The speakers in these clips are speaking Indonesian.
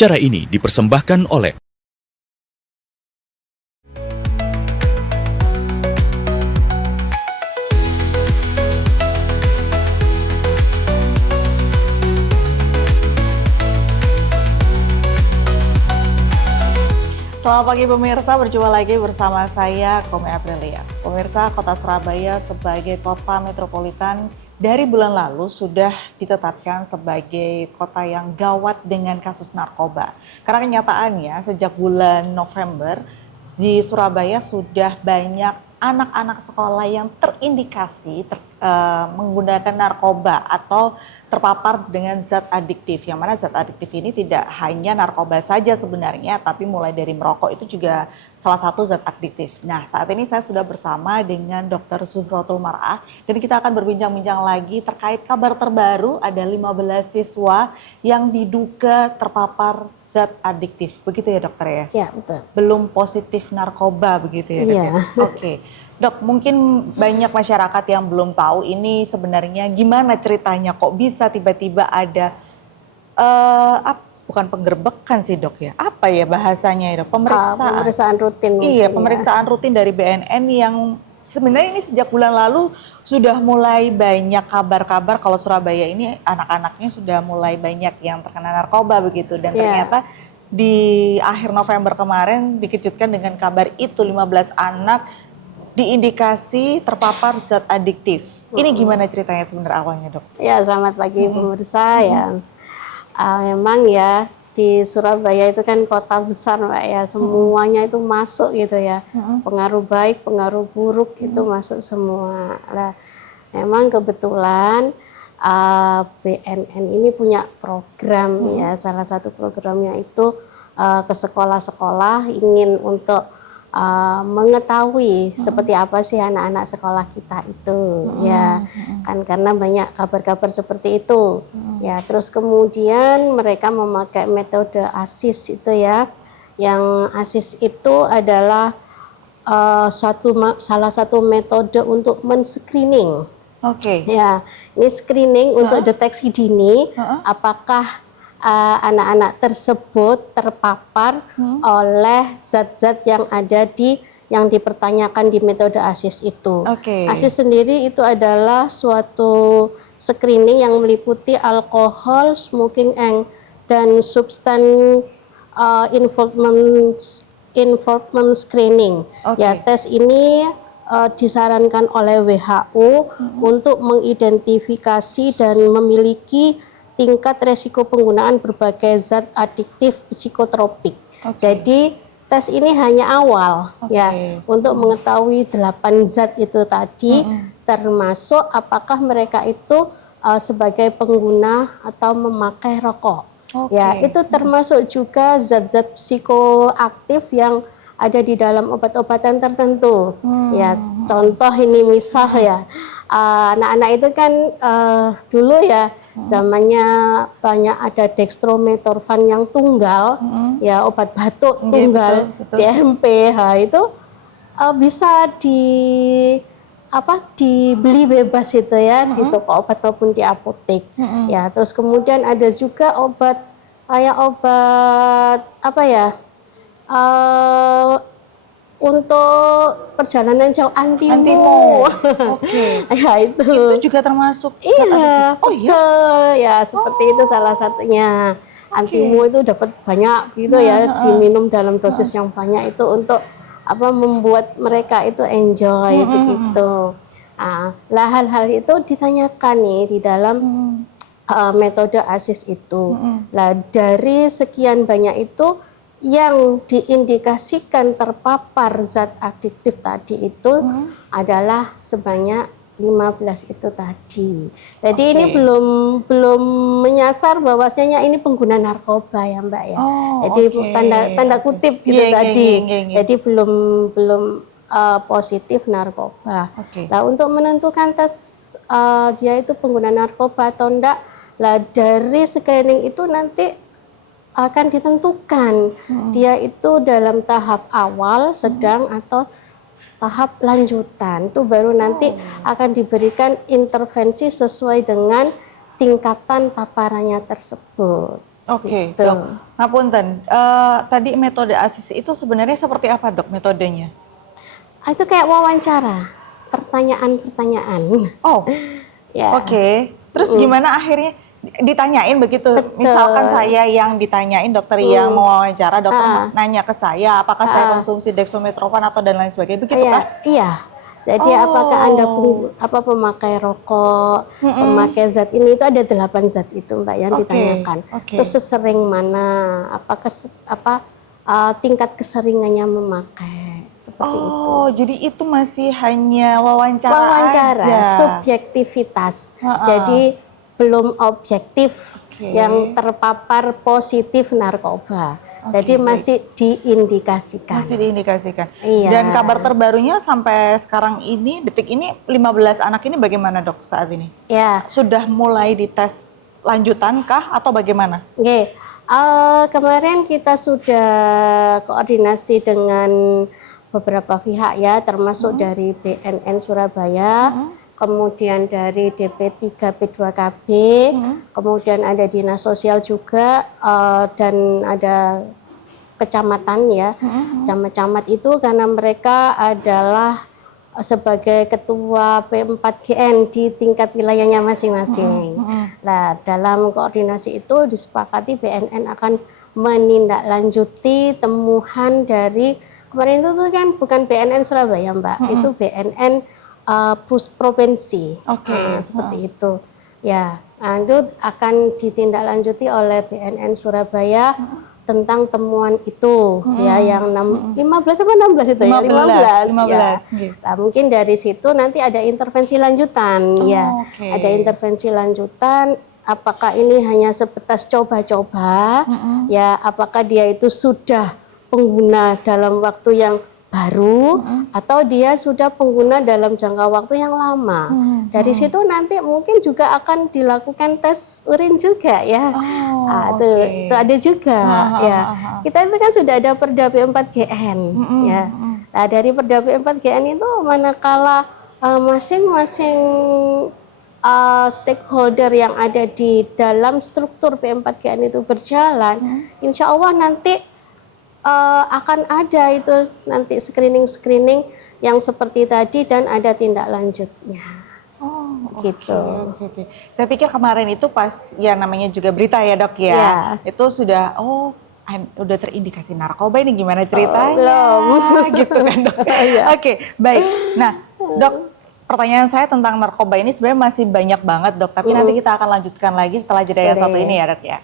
Acara ini dipersembahkan oleh Selamat pagi pemirsa, berjumpa lagi bersama saya Komi Aprilia. Pemirsa, Kota Surabaya sebagai kota metropolitan dari bulan lalu sudah ditetapkan sebagai kota yang gawat dengan kasus narkoba. Karena kenyataannya sejak bulan November di Surabaya sudah banyak anak-anak sekolah yang terindikasi menggunakan narkoba atau terpapar dengan zat adiktif. Yang mana zat adiktif ini tidak hanya narkoba saja sebenarnya, tapi mulai dari merokok itu juga salah satu zat adiktif. Nah, saat ini saya sudah bersama dengan Dr. Zuhrotul Mar'ah dan kita akan berbincang-bincang lagi terkait kabar terbaru ada 15 siswa yang diduga terpapar zat adiktif. Begitu ya dokter ya? Ya, betul. Belum positif narkoba begitu ya dok ya? Oke. Dok, mungkin banyak masyarakat yang belum tahu ini sebenarnya gimana ceritanya kok bisa tiba-tiba ada bukan penggerbekan sih dok ya, apa ya bahasanya ya dok, Pemeriksaan rutin. Iya, pemeriksaan rutin dari BNN yang sebenarnya ini sejak bulan lalu sudah mulai banyak kabar-kabar kalau Surabaya ini anak-anaknya sudah mulai banyak yang terkena narkoba begitu dan ternyata di akhir November kemarin dikejutkan dengan kabar itu 15 anak diindikasi terpapar zat adiktif. Ini gimana ceritanya sebenarnya awalnya dok? Ya, selamat pagi pemirsa ya. Memang ya di Surabaya itu kan kota besar Mbak ya, semuanya itu masuk gitu ya. Pengaruh baik, pengaruh buruk itu masuk semua. Nah, memang kebetulan BNN ini punya program ya, salah satu programnya itu ke sekolah-sekolah ingin untuk mengetahui seperti apa sih anak-anak sekolah kita itu ya kan, karena banyak kabar-kabar seperti itu ya. Terus kemudian mereka memakai metode ASIS itu ya, yang ASIS itu adalah salah satu metode untuk men-screening. Ya, ini screening untuk deteksi dini apakah anak-anak tersebut terpapar oleh zat-zat yang ada yang dipertanyakan di metode ASIS itu. ASIS sendiri itu adalah suatu screening yang meliputi alkohol, smoking, dan substance involvement screening. Ya, tes ini disarankan oleh WHO untuk mengidentifikasi dan memiliki tingkat resiko penggunaan berbagai zat adiktif psikotropik. Jadi tes ini hanya awal ya untuk mengetahui 8 zat itu tadi, termasuk apakah mereka itu sebagai pengguna atau memakai rokok. Ya, itu termasuk juga zat-zat psikoaktif yang ada di dalam obat-obatan tertentu. Ya, contoh ini misal ya, anak-anak itu kan dulu ya zamannya banyak ada dextromethorphan yang tunggal, ya obat batuk tunggal, DMP, itu bisa dibeli bebas itu ya di toko obat maupun di apotek. Ya, terus kemudian ada juga obat kayak obat untuk perjalanan jauh antimo. Ya itu juga termasuk. Iya, ya seperti itu salah satunya. Antimo itu dapat banyak gitu ya, diminum dalam dosis yang banyak itu untuk membuat mereka itu enjoy begitu. Nah, hal-hal itu ditanyakan nih di dalam metode ASIS itu. Nah, dari sekian banyak itu yang diindikasikan terpapar zat adiktif tadi itu adalah sebanyak 15 itu tadi. Jadi ini belum menyasar bahwasanya ini pengguna narkoba ya Mbak ya. Jadi tanda kutip gitu tadi. Jadi belum positif narkoba. Nah, untuk menentukan tes dia itu pengguna narkoba atau enggak, lah dari screening itu nanti akan ditentukan dia itu dalam tahap awal, sedang atau tahap lanjutan. Itu baru nanti akan diberikan intervensi sesuai dengan tingkatan paparannya tersebut. Oke, gitu. Dok. Ngapunten, tadi metode ASIS itu sebenarnya seperti apa, Dok, metodenya? Itu kayak wawancara, pertanyaan-pertanyaan. Oh, Ya, oke. Terus gimana akhirnya ditanyain begitu? Misalkan betul. saya yang ditanyain, dokter yang mau wawancara, dokter Ah. nanya ke saya, apakah saya Ah. konsumsi dextromethorphan atau dan lain sebagainya, begitu Iya, kah? iya. Jadi apakah Anda Oh, pemakai rokok, mm-mm. pemakai zat ini, itu ada 8 zat itu Mbak yang Oke, ditanyakan. oke. Terus sesering mana, tingkat keseringannya memakai, seperti itu. Oh, jadi itu masih hanya wawancara Wawancara, aja. subjektivitas. Heeh. Jadi belum objektif Oke. yang terpapar positif narkoba. Oke, Jadi baik. masih diindikasikan. Masih diindikasikan. Iya. Dan kabar terbarunya sampai sekarang ini, detik ini 15 anak ini bagaimana, Dok, saat ini? Ya, Sudah mulai dites lanjutan kah atau bagaimana? oke. Kemarin kita sudah koordinasi dengan beberapa pihak ya, termasuk dari BNN Surabaya, kemudian dari DP3 P2KB, kemudian ada dinas sosial juga, dan ada kecamatan ya. Camat-camat itu karena mereka adalah sebagai ketua P4GN di tingkat wilayahnya masing-masing. Nah, dalam koordinasi itu disepakati BNN akan menindaklanjuti temuan dari kemarin itu tuh kan bukan BNN Surabaya, Mbak, itu BNN provinsi. Oke. Seperti itu. Ya, itu akan ditindaklanjuti oleh BNN Surabaya tentang temuan itu ya, yang 15 apa 16 itu ya, 15 ya. Nah, mungkin dari situ nanti ada intervensi lanjutan ya. Oke. Ada intervensi lanjutan, apakah ini hanya sebatas coba-coba ya, apakah dia itu sudah pengguna dalam waktu yang baru atau dia sudah pengguna dalam jangka waktu yang lama. Dari situ nanti mungkin juga akan dilakukan tes urin juga ya. Itu ada juga ya. Kita itu kan sudah ada Perda P4GN ya. Nah, dari Perda P4GN itu manakala masing-masing stakeholder yang ada di dalam struktur P4GN itu berjalan, insya Allah nanti akan ada itu nanti screening yang seperti tadi dan ada tindak lanjutnya. Gitu. Oke. Saya pikir kemarin itu pas ya namanya juga berita ya, Dok ya. Itu sudah udah terindikasi narkoba, ini gimana ceritanya? Belum. Gitu kan, Dok. Oke, baik. Nah, Dok, pertanyaan saya tentang narkoba ini sebenarnya masih banyak banget, Dok, tapi nanti kita akan lanjutkan lagi setelah jeda yang satu ini ya, Dok ya.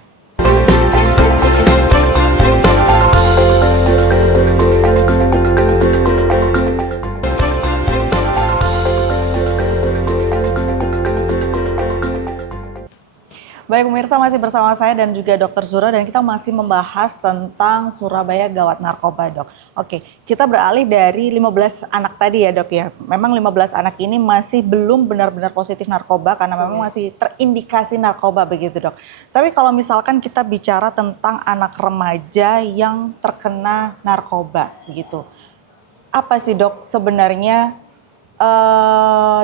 Baik pemirsa, masih bersama saya dan juga Dr. Zura, dan kita masih membahas tentang Surabaya Gawat Narkoba, Dok. Oke, kita beralih dari 15 anak tadi ya, Dok ya. Memang 15 anak ini masih belum benar-benar positif narkoba karena memang masih terindikasi narkoba begitu, Dok. Tapi kalau misalkan kita bicara tentang anak remaja yang terkena narkoba begitu. Apa sih, Dok, sebenarnya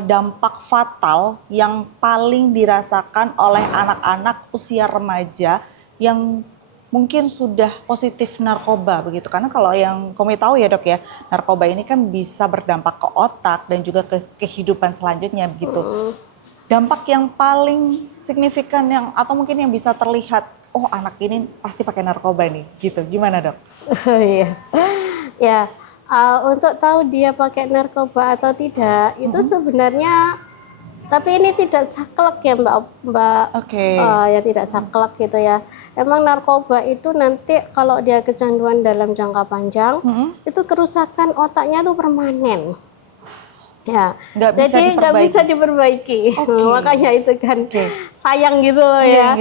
dampak fatal yang paling dirasakan oleh anak-anak usia remaja yang mungkin sudah positif narkoba begitu? Karena kalau yang kami tahu ya, Dok ya, narkoba ini kan bisa berdampak ke otak dan juga ke kehidupan selanjutnya begitu. Dampak yang paling signifikan yang atau mungkin yang bisa terlihat, oh anak ini pasti pakai narkoba nih gitu. Gimana, Dok? Iya. Ya. Untuk tahu dia pakai narkoba atau tidak itu sebenarnya, tapi ini tidak saklek ya Mbak. Oke. Ya tidak saklek gitu ya. Emang narkoba itu nanti kalau dia kecanduan dalam jangka panjang itu kerusakan otaknya tuh permanen. Ya, jadi nggak bisa diperbaiki. Makanya itu kan sayang gitu loh ya.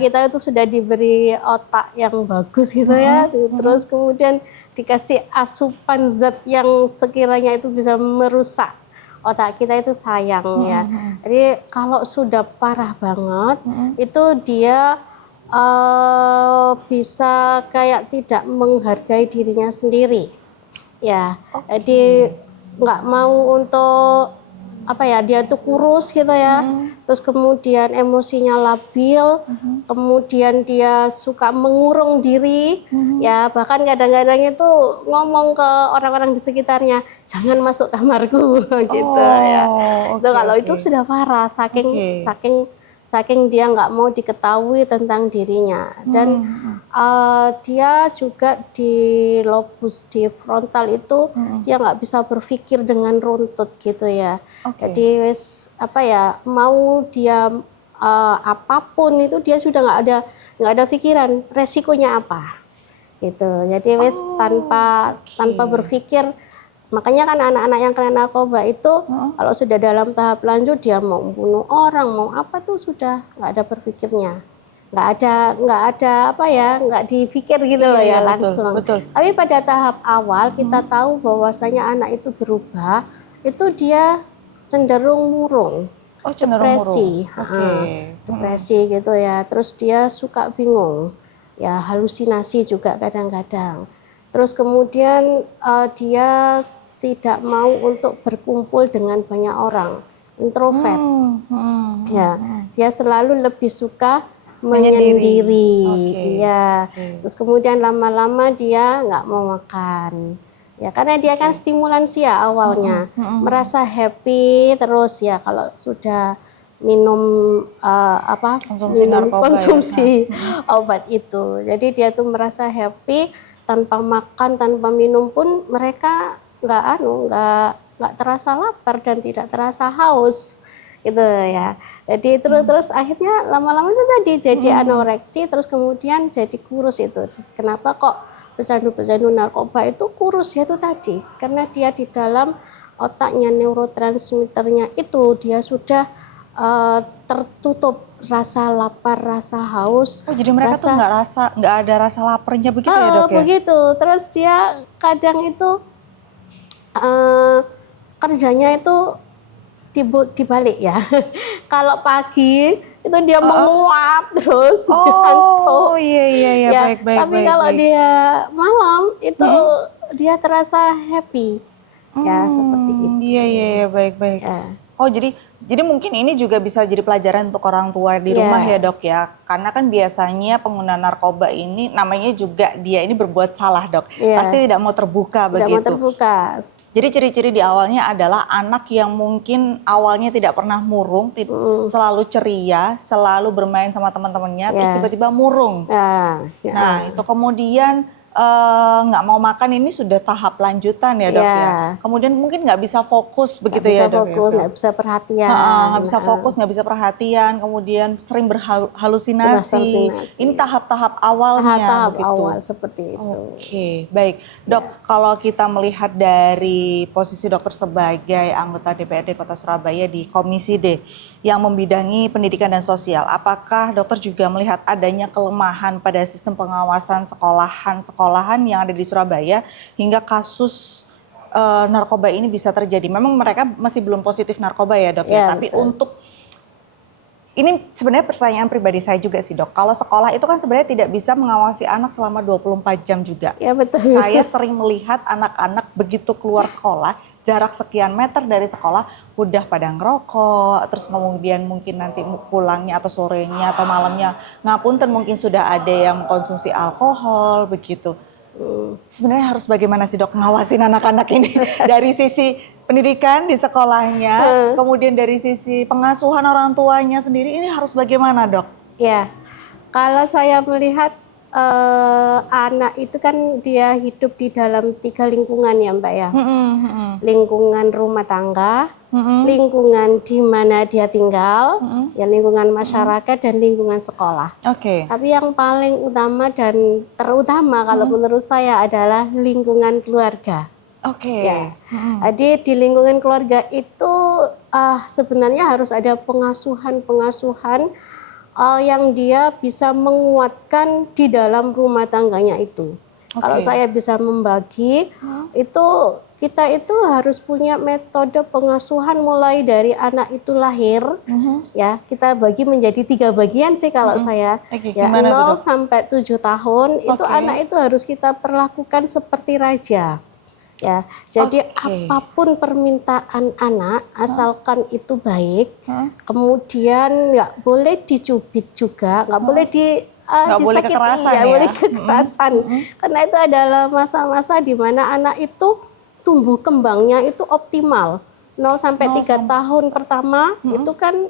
Kita itu sudah diberi otak yang bagus gitu ya, terus kemudian dikasih asupan zat yang sekiranya itu bisa merusak otak kita, itu sayang ya. Jadi kalau sudah parah banget itu dia bisa kayak tidak menghargai dirinya sendiri ya. Jadi nggak mau untuk apa ya, dia tuh kurus gitu ya, terus kemudian emosinya labil, kemudian dia suka mengurung diri, ya bahkan kadang-kadang itu ngomong ke orang-orang di sekitarnya, jangan masuk kamarku gitu ya. Itu kalau itu sudah parah, saking dia nggak mau diketahui tentang dirinya. Dan dia juga di lobus di frontal itu dia nggak bisa berpikir dengan runtut gitu ya. Jadi apa ya, mau dia apapun itu dia sudah nggak ada pikiran resikonya apa gitu. Jadi tanpa berpikir. Makanya kan anak-anak yang kena narkoba itu kalau sudah dalam tahap lanjut, dia mau bunuh orang, mau apa tuh sudah nggak ada berpikirnya, nggak ada apa ya, nggak dipikir gitu loh ya, langsung. Betul. Tapi pada tahap awal kita tahu bahwasanya anak itu berubah, itu dia cenderung murung, depresi, depresi gitu ya. Terus dia suka bingung, ya halusinasi juga kadang-kadang. Terus kemudian dia tidak mau untuk berkumpul dengan banyak orang, introvert. Ya, dia selalu lebih suka menyendiri. Ya. Terus kemudian lama-lama dia nggak mau makan. Ya, karena dia kan stimulansia awalnya, merasa happy terus ya kalau sudah minum konsumsi obat itu. Jadi dia tuh merasa happy, tanpa makan, tanpa minum pun mereka nggak terasa lapar dan tidak terasa haus gitu ya. Jadi terus akhirnya lama-lama itu tadi jadi anoreksi, terus kemudian jadi kurus itu. Kenapa kok pecandu-pecandu narkoba itu kurus? Ya itu tadi, karena dia di dalam otaknya, neurotransmitternya itu dia sudah tertutup rasa lapar, rasa haus. Jadi mereka tuh nggak ada rasa laparnya begitu ya, Dok ya? Begitu. Terus dia kadang itu kerjanya itu dibalik ya. Kalau pagi itu dia menguap terus, ngantuk. Iya, Ya, baik. tapi kalau dia malam itu dia terasa happy. Ya, seperti itu. Iya, baik. Ya. Oh, jadi mungkin ini juga bisa jadi pelajaran untuk orang tua di rumah ya, Dok ya. Karena kan biasanya pengguna narkoba ini namanya juga dia ini berbuat salah, Dok. Pasti tidak mau terbuka begitu. Tidak mau terbuka. Jadi ciri-ciri di awalnya adalah anak yang mungkin awalnya tidak pernah murung, selalu ceria, selalu bermain sama teman-temannya, terus tiba-tiba murung. Nah, itu kemudian nggak mau makan, ini sudah tahap lanjutan ya, Dok ya. Kemudian mungkin nggak bisa fokus begitu ya, Dok. Nggak bisa perhatian. Nggak bisa fokus, nggak bisa perhatian, kemudian sering berhalusinasi. Ini tahap-tahap awalnya. Tahap begitu. awal seperti itu. Oke, baik. Dok, kalau kita melihat dari posisi dokter sebagai anggota DPRD Kota Surabaya di Komisi D yang membidangi pendidikan dan sosial, apakah dokter juga melihat adanya kelemahan pada sistem pengawasan sekolahan yang ada di Surabaya hingga kasus narkoba ini bisa terjadi? Memang mereka masih belum positif narkoba ya, Dok ya, tapi betul. Untuk ini sebenarnya pertanyaan pribadi saya juga sih, Dok. Kalau sekolah itu kan sebenarnya tidak bisa mengawasi anak selama 24 jam juga. Ya, betul. Saya sering melihat anak-anak begitu keluar sekolah, jarak sekian meter dari sekolah udah pada ngerokok, terus kemudian mungkin nanti pulangnya atau sorenya atau malamnya ngapunten mungkin sudah ada yang mengkonsumsi alkohol begitu. Sebenarnya harus bagaimana sih, Dok, ngawasin anak-anak ini dari sisi pendidikan di sekolahnya, kemudian dari sisi pengasuhan orang tuanya sendiri, ini harus bagaimana, Dok? Ya, kalau saya melihat anak itu kan dia hidup di dalam 3 lingkungan ya, Mbak ya. Lingkungan rumah tangga, lingkungan di mana dia tinggal, ya lingkungan masyarakat dan lingkungan sekolah. Tapi yang paling utama dan terutama kalau menurut saya adalah lingkungan keluarga. Ya. Jadi di lingkungan keluarga itu sebenarnya harus ada pengasuhan yang dia bisa menguatkan di dalam rumah tangganya itu. Kalau saya bisa membagi, itu kita itu harus punya metode pengasuhan mulai dari anak itu lahir, ya kita bagi menjadi 3 bagian sih kalau saya, ya 0 sampai 7 tahun itu anak itu harus kita perlakukan seperti raja. Ya, jadi Oke. apapun permintaan anak, asalkan itu baik, kemudian nggak boleh dicubit juga, nggak boleh Nggak boleh disakiti, kekerasan nggak ya? boleh kekerasan, karena itu adalah masa-masa di mana anak itu tumbuh kembangnya itu optimal, 0 sampai 3 tahun pertama itu kan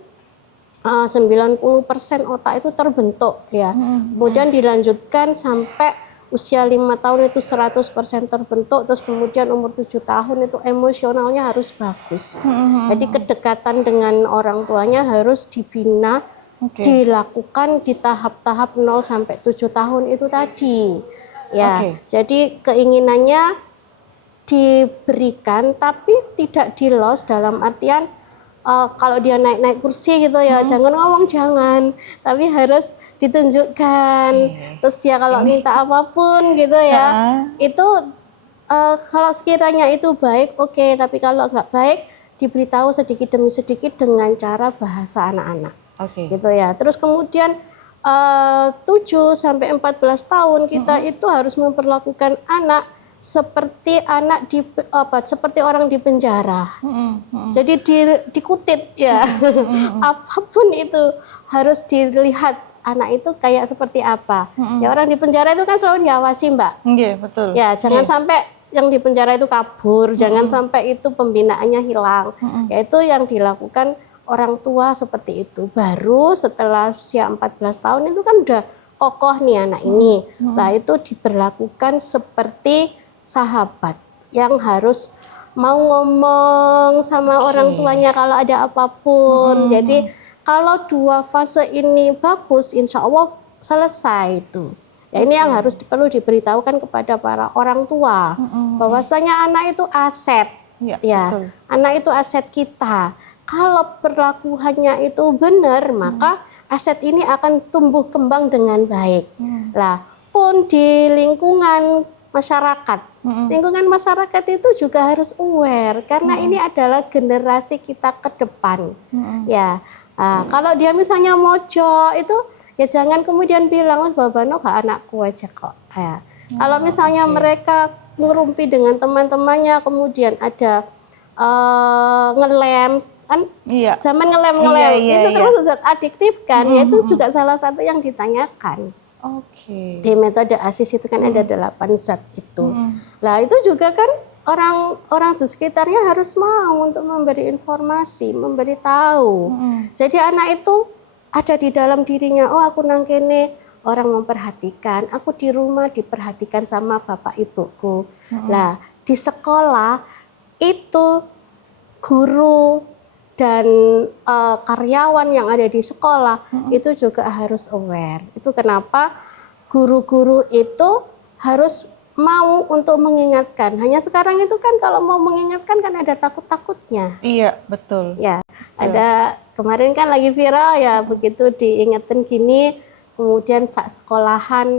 90% otak itu terbentuk ya. Kemudian dilanjutkan sampai usia 5 tahun itu 100% terbentuk, terus kemudian umur 7 tahun itu emosionalnya harus bagus. Jadi kedekatan dengan orang tuanya harus dibina, dilakukan di tahap-tahap 0 sampai 7 tahun itu tadi. Ya, jadi keinginannya diberikan tapi tidak di-loss dalam artian kalau dia naik-naik kursi gitu ya, jangan ngomong jangan, tapi harus ditunjukkan. Terus dia kalau minta apapun gitu ya, itu kalau sekiranya itu baik, oke, tapi kalau nggak baik, diberitahu sedikit demi sedikit dengan cara bahasa anak-anak. Gitu ya. Terus kemudian 7 sampai 14 tahun kita itu harus memperlakukan anak seperti seperti orang di penjara. Jadi dikutit ya. Apapun itu harus dilihat anak itu kayak seperti apa. Ya orang di penjara itu kan selalu diawasi, Mbak. Betul. Ya, jangan sampai yang di penjara itu kabur, jangan sampai itu pembinaannya hilang. Yaitu yang dilakukan orang tua seperti itu. Baru setelah usia 14 tahun itu kan udah kokoh nih anak ini. Nah, itu diberlakukan seperti sahabat yang harus mau ngomong sama orang tuanya kalau ada apapun. Jadi kalau 2 fase ini bagus, insya Allah selesai itu. Ya, ini yang harus perlu diberitahukan kepada para orang tua bahwasanya anak itu aset. Ya, anak itu aset kita. Kalau perlakuannya itu benar, maka aset ini akan tumbuh kembang dengan baik. Lah, pun di lingkungan masyarakat. Lingkungan masyarakat itu juga harus aware karena ini adalah generasi kita ke depan. Ya, kalau dia misalnya mojo itu ya jangan kemudian bilang babano gak anakku aja kok. Ya. Kalau misalnya mereka ngerumpi dengan teman-temannya kemudian ada ngelem kan zaman ngelem itu terus zat adiktif kan, ya itu juga salah satu yang ditanyakan. Di metode ASIS itu kan ada 8 zat itu. Lah itu juga kan orang di sekitarnya harus mau untuk memberi informasi, memberitahu. Jadi anak itu ada di dalam dirinya, oh aku nang kene orang memperhatikan, aku di rumah diperhatikan sama bapak ibuku. Lah di sekolah itu guru dan karyawan yang ada di sekolah itu juga harus aware. Itu kenapa guru-guru itu harus mau untuk mengingatkan. Hanya sekarang itu kan kalau mau mengingatkan kan ada takut-takutnya. Iya, betul. Ya, ada kemarin kan lagi viral ya, begitu diingetin gini, kemudian saat sekolahan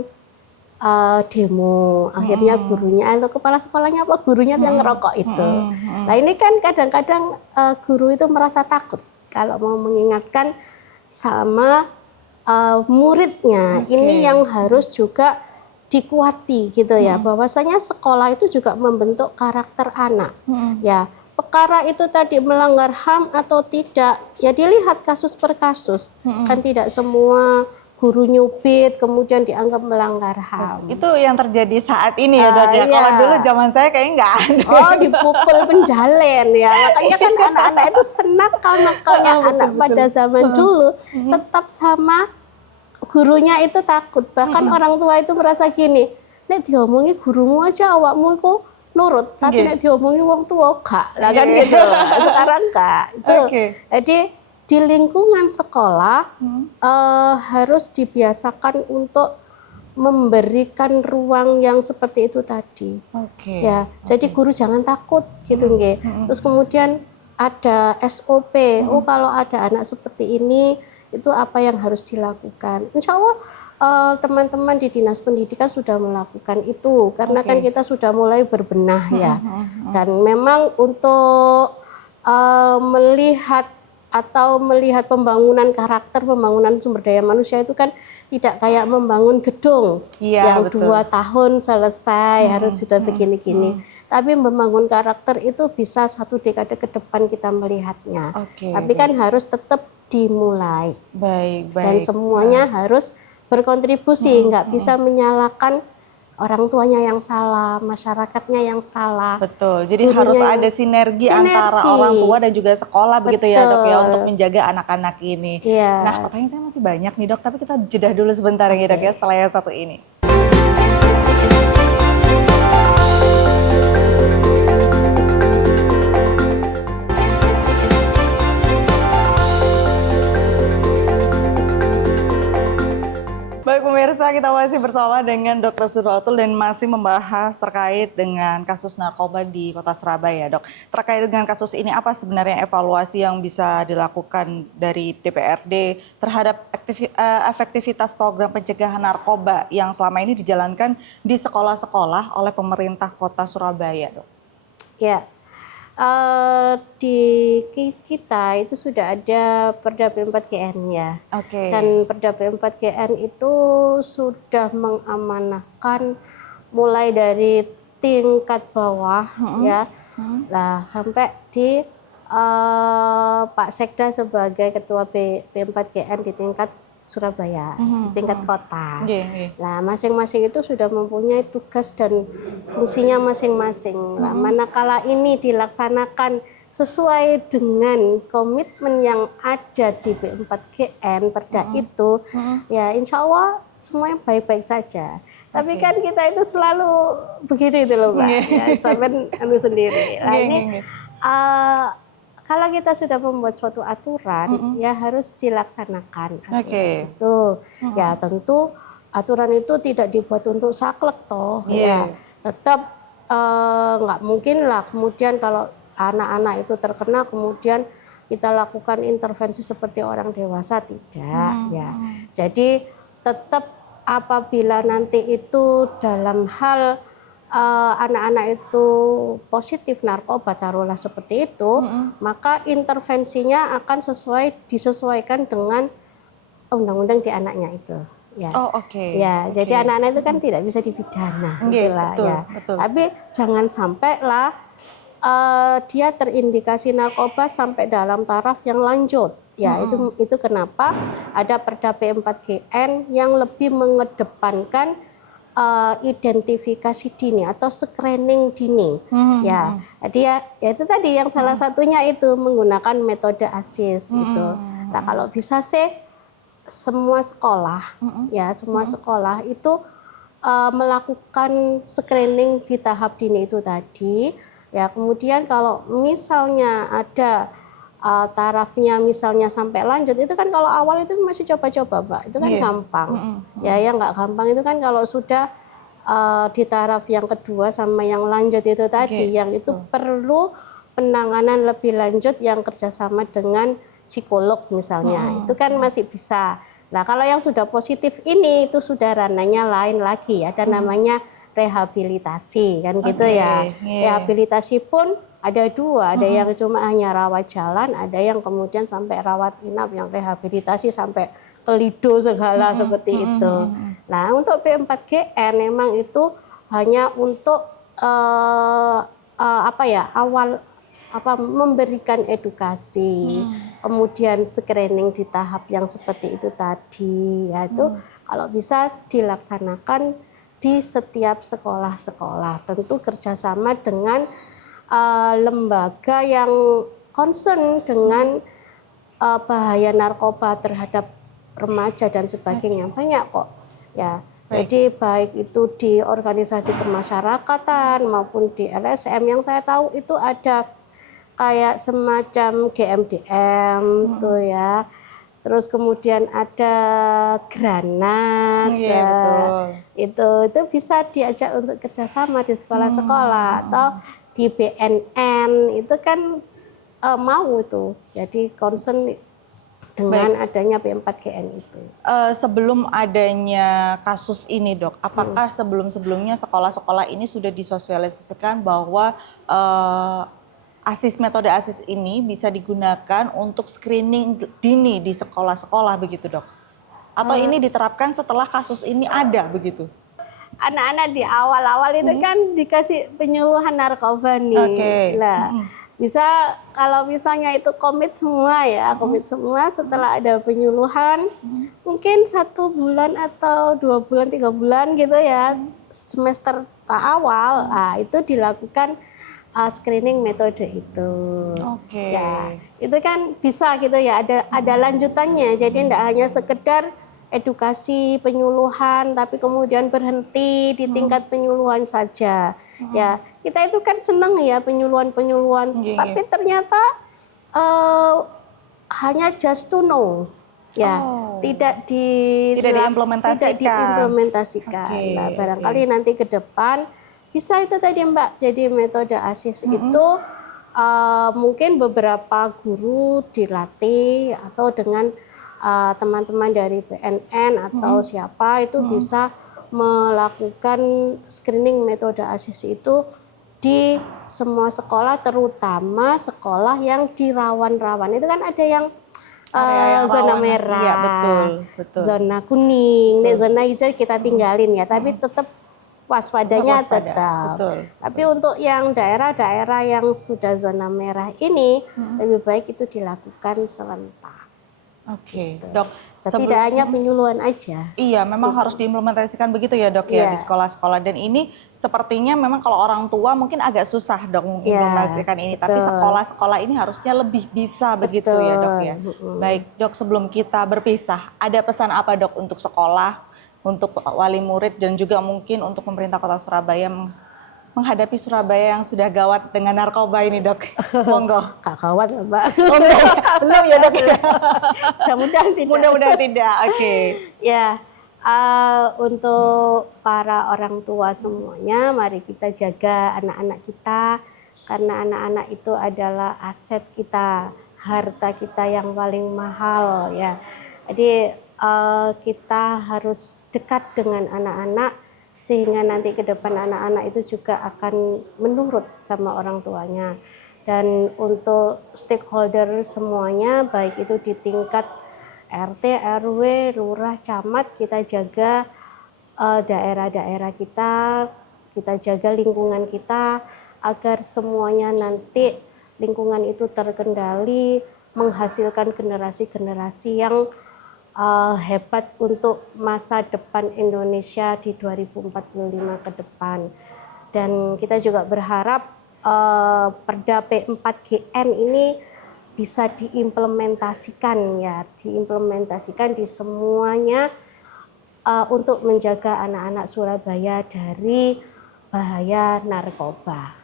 demo, akhirnya gurunya atau kepala sekolahnya apa gurunya yang ngerokok itu. Nah ini kan kadang-kadang guru itu merasa takut kalau mau mengingatkan sama muridnya. Ini yang harus juga dikuati gitu ya, bahwasanya sekolah itu juga membentuk karakter anak. Ya, perkara itu tadi melanggar HAM atau tidak, ya dilihat kasus per kasus. Kan tidak semua guru nyubit kemudian dianggap melanggar HAM. Itu yang terjadi saat ini ya, Dok ya. Iya. Kalau dulu zaman saya kayaknya nggak ada. Oh, dipukul penjalen ya. Makanya kan anak-anak itu senakal-nakalnya anak pada zaman dulu tetap sama gurunya itu takut. Bahkan orang tua itu merasa gini, nek diomongi gurumu aja awakmu itu nurut, tapi nek diomongi wong tua gak. Lah kan gitu. Sekarang enggak. Itu. Jadi di lingkungan sekolah harus dibiasakan untuk memberikan ruang yang seperti itu tadi. Ya, jadi guru jangan takut gitu nggih. Terus kemudian ada SOP. Oh, kalau ada anak seperti ini itu apa yang harus dilakukan. Insya Allah teman-teman di Dinas Pendidikan sudah melakukan itu karena kan kita sudah mulai berbenah ya. Dan memang untuk melihat atau melihat pembangunan karakter, pembangunan sumber daya manusia itu kan tidak kayak membangun gedung Iya, yang betul. 2 tahun selesai harus sudah begini-gini. Tapi membangun karakter itu bisa 1 dekade ke depan kita melihatnya. Oke, Tapi kan harus tetap dimulai baik, dan baik. semuanya harus berkontribusi, nggak bisa menyalahkan orang tuanya yang salah, masyarakatnya yang salah. Betul, jadi Gurunya harus yang- ada sinergi antara Sinergi. orang tua dan juga sekolah begitu ya dok ya Betul. untuk menjaga anak-anak ini. Iya. Nah pertanyaan saya masih banyak nih dok, tapi kita jeda dulu sebentar ya dok ya setelah yang satu ini. Baik pemirsa, kita masih bersama dengan Dr. Surotul dan masih membahas terkait dengan kasus narkoba di Kota Surabaya, Dok. Terkait dengan kasus ini, apa sebenarnya evaluasi yang bisa dilakukan dari DPRD terhadap efektivitas program pencegahan narkoba yang selama ini dijalankan di sekolah-sekolah oleh pemerintah Kota Surabaya, Dok? Ya, di kita itu sudah ada Perda P4GN ya. Oke. Dan Perda P4GN itu sudah mengamanahkan mulai dari tingkat bawah ya, lah sampai di Pak Sekda sebagai Ketua P4GN di tingkat Surabaya, di tingkat kota. Nah, masing-masing itu sudah mempunyai tugas dan fungsinya masing-masing. Nah, manakala ini dilaksanakan sesuai dengan komitmen yang ada di P4GN Perda itu, ya insya Allah semuanya baik-baik saja. Tapi kan kita itu selalu begitu itu loh Mbak, ya, sampai sendiri. Nah, ini kalau kita sudah membuat suatu aturan, ya harus dilaksanakan. Itu, ya tentu aturan itu tidak dibuat untuk saklek toh, ya tetap nggak mungkin lah. Kemudian kalau anak-anak itu terkena, kemudian kita lakukan intervensi seperti orang dewasa tidak, ya. Jadi tetap apabila nanti itu dalam hal anak-anak itu positif narkoba, taruhlah seperti itu, maka intervensinya akan disesuaikan dengan undang-undang di anaknya itu. Ya. Ya, jadi anak-anak itu kan tidak bisa dipidana, itulah ya. Tapi jangan sampai lah dia terindikasi narkoba sampai dalam taraf yang lanjut. Ya, itu kenapa ada Perda P4GN yang lebih mengedepankan identifikasi dini atau screening dini, ya. Jadi ya itu tadi yang salah satunya itu menggunakan metode ASIS itu. Nah kalau bisa sih semua sekolah, ya semua sekolah itu melakukan screening di tahap dini itu tadi. Ya kemudian kalau misalnya ada tarafnya misalnya sampai lanjut, itu kan kalau awal itu masih coba-coba Mbak, itu kan gampang. Ya yang nggak gampang itu kan kalau sudah di taraf yang kedua sama yang lanjut itu tadi, yang itu perlu penanganan lebih lanjut yang kerjasama dengan psikolog misalnya, itu kan masih bisa. Nah kalau yang sudah positif ini itu sudah ranahnya lain lagi, ada namanya rehabilitasi kan gitu ya. Rehabilitasi pun ada dua, ada yang cuma hanya rawat jalan, ada yang kemudian sampai rawat inap, yang rehabilitasi sampai ke lido segala seperti itu. Nah untuk P4GN memang itu hanya untuk memberikan edukasi, kemudian screening di tahap yang seperti itu tadi, yaitu kalau bisa dilaksanakan di setiap sekolah-sekolah, tentu kerjasama dengan lembaga yang concern dengan bahaya narkoba terhadap remaja dan sebagainya, banyak kok ya. Jadi baik itu di organisasi kemasyarakatan maupun di LSM, yang saya tahu itu ada kayak semacam GMDM tuh ya. Terus kemudian ada granat, itu bisa diajak untuk kerjasama di sekolah-sekolah, atau di BNN itu kan mau itu, jadi concern dengan adanya P4GN itu. Sebelum adanya kasus ini dok, apakah sebelum-sebelumnya sekolah-sekolah ini sudah disosialisasikan bahwa metode ASIS ini bisa digunakan untuk screening dini di sekolah-sekolah begitu, Dok? Atau ini diterapkan setelah kasus ini ada begitu? Anak-anak di awal-awal itu kan dikasih penyuluhan narkoba nih. Oke. Lah, bisa kalau misalnya itu komit semua ya, komit semua setelah ada penyuluhan, mungkin 1 bulan atau 2 bulan, 3 bulan gitu ya, semester awal, itu dilakukan screening metode itu. Oke. Ya, itu kan bisa gitu ya, ada lanjutannya. Jadi tidak hanya sekedar edukasi penyuluhan, tapi kemudian berhenti di tingkat penyuluhan saja. Ya, kita itu kan seneng ya penyuluhan-penyuluhan, tapi ternyata hanya just to know. Ya, tidak diimplementasikan. Nah, barangkali nanti ke depan bisa itu tadi Mbak. Jadi metode ASIS itu mungkin beberapa guru dilatih atau dengan teman-teman dari BNN atau siapa itu bisa melakukan screening metode ASIS itu di semua sekolah, terutama sekolah yang di rawan-rawan. Itu kan ada yang zona merah, ya, betul. Zona kuning, zona hijau kita tinggalin ya, tapi tetap waspadanya tetap. Betul. Tapi untuk yang daerah-daerah yang sudah zona merah ini lebih baik itu dilakukan serentak. Oke, Gitu. Dok. Tidak hanya penyuluhan aja. Iya, memang harus diimplementasikan begitu ya, Dok, ya, di sekolah-sekolah. Dan ini sepertinya memang kalau orang tua mungkin agak susah, Dok, mengimplementasikan ini. Tapi sekolah-sekolah ini harusnya lebih bisa begitu ya, Dok, ya. Baik, Dok, sebelum kita berpisah, ada pesan apa, Dok, untuk sekolah, untuk wali murid, dan juga mungkin untuk pemerintah Kota Surabaya menghadapi Surabaya yang sudah gawat dengan narkoba ini, Dok? Monggo. Gak gawat, Mbak. Belum ya, Dok? Mudah-mudahan tidak. Mudah-mudahan tidak. Oke. Ya, untuk para orang tua semuanya, mari kita jaga anak-anak kita, karena anak-anak itu adalah aset kita, harta kita yang paling mahal ya. Jadi kita harus dekat dengan anak-anak, sehingga nanti ke depan anak-anak itu juga akan menurut sama orang tuanya. Dan untuk stakeholder semuanya, baik itu di tingkat RT, RW, lurah, camat, kita jaga daerah-daerah kita jaga lingkungan kita, agar semuanya nanti lingkungan itu terkendali, menghasilkan generasi-generasi yang hebat untuk masa depan Indonesia di 2045 ke depan. Dan kita juga berharap Perda P4GN ini bisa diimplementasikan ya, diimplementasikan di semuanya untuk menjaga anak-anak Surabaya dari bahaya narkoba.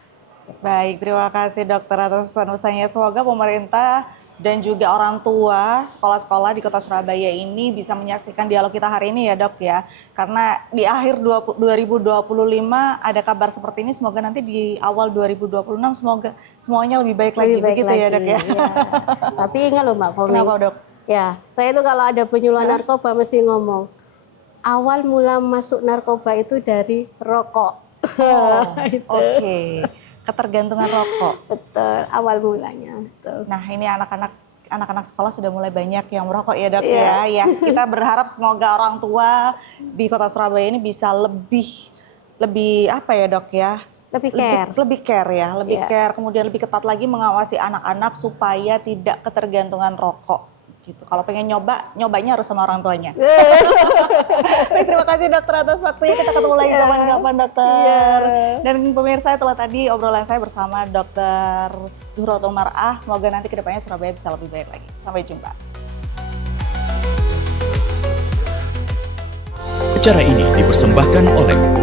Baik, terima kasih Dokter atas pesan-pesannya. Semoga pemerintah dan juga orang tua sekolah-sekolah di Kota Surabaya ini bisa menyaksikan dialog kita hari ini ya, Dok, ya. Karena di akhir 2025 ada kabar seperti ini, semoga nanti di awal 2026 semoga semuanya lebih baik lagi, begitu ya, Dok, ya. Ya. Tapi ingat loh Mbak Komeng. Kenapa, Dok? Ya, saya itu kalau ada penyuluhan narkoba mesti ngomong, awal mula masuk narkoba itu dari rokok. Oke. Ketergantungan rokok. Betul, awal mulanya. Betul. Nah, ini anak-anak sekolah sudah mulai banyak yang merokok ya, Dok, ya. Ya, kita berharap semoga orang tua di Kota Surabaya ini bisa lebih apa ya, Dok, ya? Lebih care, kemudian lebih ketat lagi mengawasi anak-anak supaya tidak ketergantungan rokok. Gitu. Kalau pengen nyobanya harus sama orang tuanya. Baik, terima kasih Dokter atas waktunya. Kita ketemu lagi kapan-kapan, Dokter. Dan pemirsa, itulah tadi obrolan saya bersama Dokter Zuhratul Mar'ah. Semoga nanti kedepannya Surabaya bisa lebih baik lagi. Sampai jumpa. Acara ini dipersembahkan oleh